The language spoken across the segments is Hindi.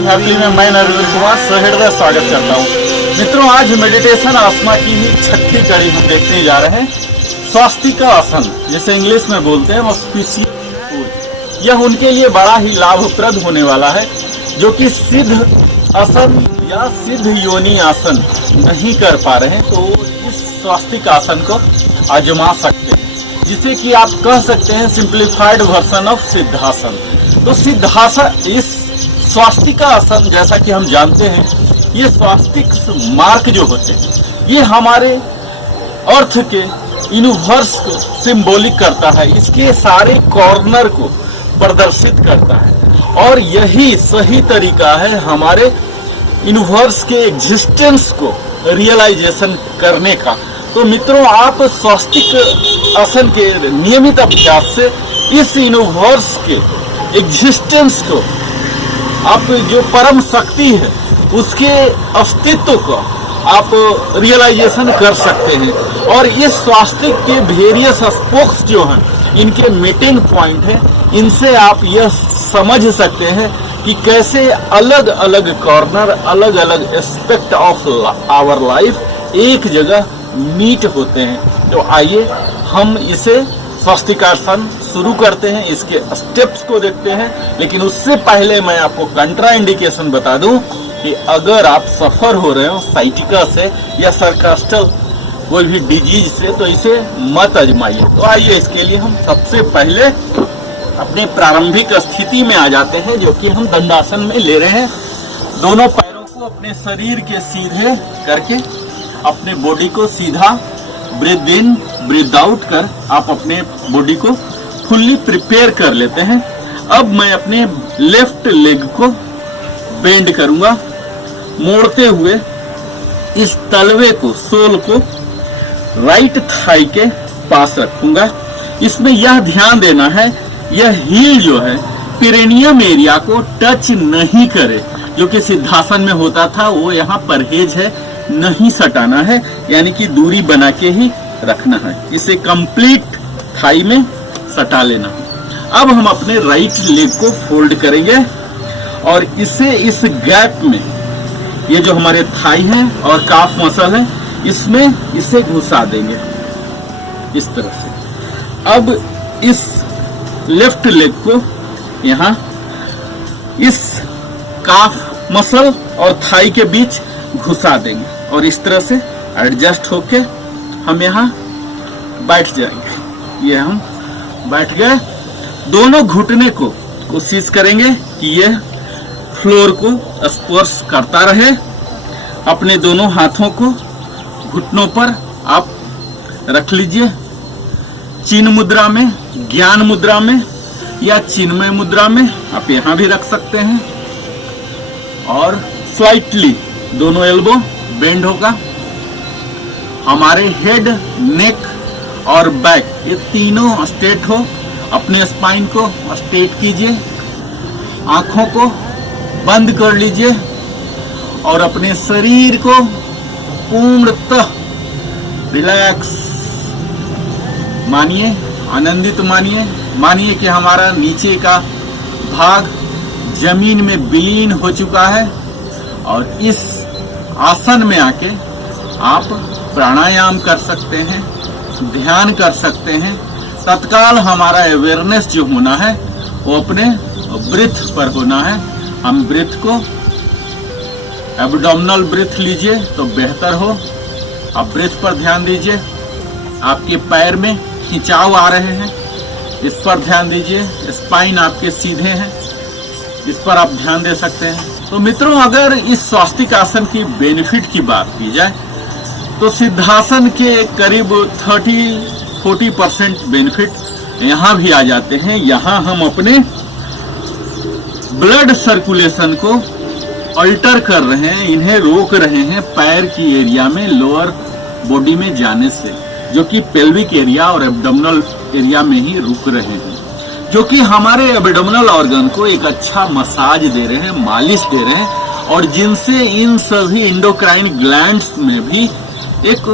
लाइफ हैप्पी में मैं नरेंद्र कुमार सहृदय स्वागत करता हूँ। मित्रों, आज मेडिटेशन आसना की ही छठी कड़ी हम देखने जा रहे हैं। स्वास्तिका आसन जिसे इंग्लिश में बोलते हैं, वो स्पीशीज, यह उनके लिए बड़ा ही लाभप्रद होने वाला है जो कि सिद्ध आसन या सिद्ध योनि आसन नहीं कर पा रहे हैं, तो इस स्वास्तिका आसन को आजमा सकते हैं, जिसे कि आप कह सकते हैं सिंप्लीफाइड वर्जन ऑफ सिद्धासन। तो सिद्धासन, इस स्वास्तिका आसन जैसा कि हम जानते हैं, ये स्वास्तिक मार्क जो होते हैं ये हमारे अर्थ के यूनिवर्स को सिंबॉलिक करता है, इसके सारे कॉर्नर को प्रदर्शित करता है और यही सही तरीका है हमारे यूनिवर्स के एग्जिस्टेंस को रियलाइजेशन करने का। तो मित्रों, आप स्वास्तिक आसन के नियमित अभ्यास से इस यूनिवर्स के एग्जिस्टेंस को, आप जो परम शक्ति है उसके अस्तित्व को आप रियलाइजेशन कर सकते हैं। और इस स्वास्तिक के वेरियस स्पोक्स जो हैं, इनके मीटिंग पॉइंट है, इनसे आप यह समझ सकते हैं कि कैसे अलग अलग कॉर्नर, अलग अलग एस्पेक्ट ऑफ आवर लाइफ एक जगह मीट होते हैं। तो आइए हम इसे स्वास्तिकासन शुरू करते हैं, इसके स्टेप्स को देखते हैं। लेकिन उससे पहले मैं आपको कंट्रा इंडिकेशन बता दूं कि अगर आप सफर हो रहे हो साइटिका से या सर्कास्टल कोई भी डिजीज से, तो इसे मत आजमाइए। तो आइए, इसके लिए हम सबसे पहले अपने प्रारंभिक स्थिति में आ जाते हैं, जो कि हम दंडासन में ले रहे हैं। दोनों पैरों को अपने शरीर के सीधे करके अपने बॉडी को सीधा ब्रीथ इन ब्रीथ आउट कर आप अपने बॉडी को फुल्ली प्रिपेयर कर लेते हैं। अब मैं अपने लेफ्ट लेग को बेंड करूंगा, मोड़ते हुए इस तलवे को, सोल को राइट थाई के पास रखूंगा। इसमें यह ध्यान देना है, यह हील जो है पेरिनियम एरिया को टच नहीं करे, जो कि सिद्धासन में होता था। वो यहाँ परहेज है, नहीं सटाना है, यानी कि दूरी बना के ही रखना है। इसे कंप्लीट थाई में सटा लेना। अब हम अपने राइट लेग को फोल्ड करेंगे और इसे इस गैप में, ये जो हमारे थाई है और काफ मसल है, इसमें इसे घुसा देंगे इस तरह से। अब इस लेफ्ट लेग को यहाँ इस काफ मसल और थाई के बीच घुसा देंगे और इस तरह से एडजस्ट होके हम यहाँ बैठ जाएंगे। ये हम बैठ गए। दोनों घुटने को कोशिश करेंगे कि यह फ्लोर को स्पर्श करता रहे। अपने दोनों हाथों को घुटनों पर आप रख लीजिए। चिन्ह मुद्रा में, ज्ञान मुद्रा में या चिन्मय मुद्रा में आप यहाँ भी रख सकते हैं। और स्लाइटली दोनों एल्बो बेंड होगा। हमारे हेड, नेक और बैक, ये तीनों स्ट्रेट हो। अपने स्पाइन को स्ट्रेट कीजिए, आंखों को बंद कर लीजिए और अपने शरीर को पूर्णतः रिलैक्स मानिए, आनंदित मानिए। मानिए कि हमारा नीचे का भाग जमीन में विलीन हो चुका है और इस आसन में आके आप प्राणायाम कर सकते हैं, ध्यान कर सकते हैं। तत्काल हमारा अवेयरनेस जो होना है वो अपने ब्रीथ पर होना है। हम ब्रीथ को एब्डोमिनल ब्रीथ लीजिए तो बेहतर हो। आप ब्रीथ पर ध्यान दीजिए। आपके पैर में खिंचाव आ रहे हैं, इस पर ध्यान दीजिए। स्पाइन आपके सीधे हैं, इस पर आप ध्यान दे सकते हैं। तो मित्रों, अगर इस स्वास्तिक आसन की बेनिफिट की बात की जाए तो सिद्धासन के करीब 30-40% बेनिफिट यहाँ भी आ जाते हैं। यहाँ हम अपने ब्लड सर्कुलेशन को अल्टर कर रहे हैं, इन्हें रोक रहे हैं पैर की एरिया में, लोअर बॉडी में जाने से, जो कि पेल्विक एरिया और एब्डोमिनल एरिया में ही रुक रहे हैं, जो कि हमारे एब्डोमिनल ऑर्गन को एक अच्छा मसाज दे रहे हैं, मालिश दे रहे हैं, और जिनसे इन सभी एंडोक्राइन ग्लैंड्स में भी एक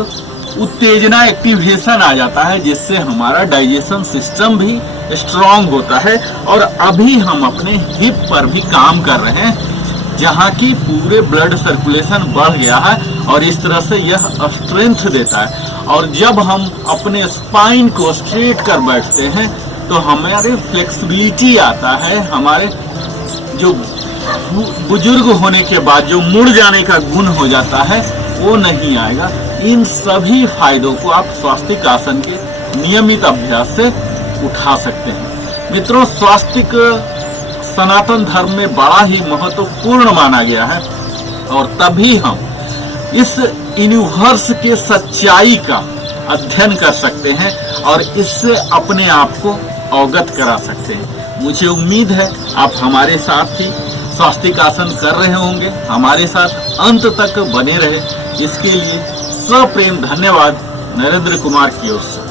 उत्तेजना, एक्टिवेशन आ जाता है, जिससे हमारा डाइजेशन सिस्टम भी स्ट्रांग होता है। और अभी हम अपने हिप पर भी काम कर रहे हैं। जहाँ की पूरे ब्लड सर्कुलेशन बढ़ गया है और इस तरह से यह स्ट्रेंथ देता है। और जब हम अपने स्पाइन को स्ट्रेट कर बैठते हैं तो हमारे फ्लेक्सिबिलिटी आता है, हमारे जो बुजुर्ग होने के बाद जो मुड़ जाने का गुण हो जाता है वो नहीं आएगा। इन सभी फायदों को आप स्वास्तिक आसन के नियमित अभ्यास से उठा सकते हैं। मित्रों, स्वास्तिक सनातन धर्म में बड़ा ही महत्वपूर्ण माना गया है और तभी हम इस यूनिवर्स के सच्चाई का अध्ययन कर सकते हैं और इससे अपने आप को अवगत करा सकते हैं। मुझे उम्मीद है आप हमारे साथ ही स्वास्तिक आसन कर रहे होंगे, हमारे साथ अंत तक बने रहे। इसके लिए सप्रेम धन्यवाद नरेंद्र कुमार की ओर से।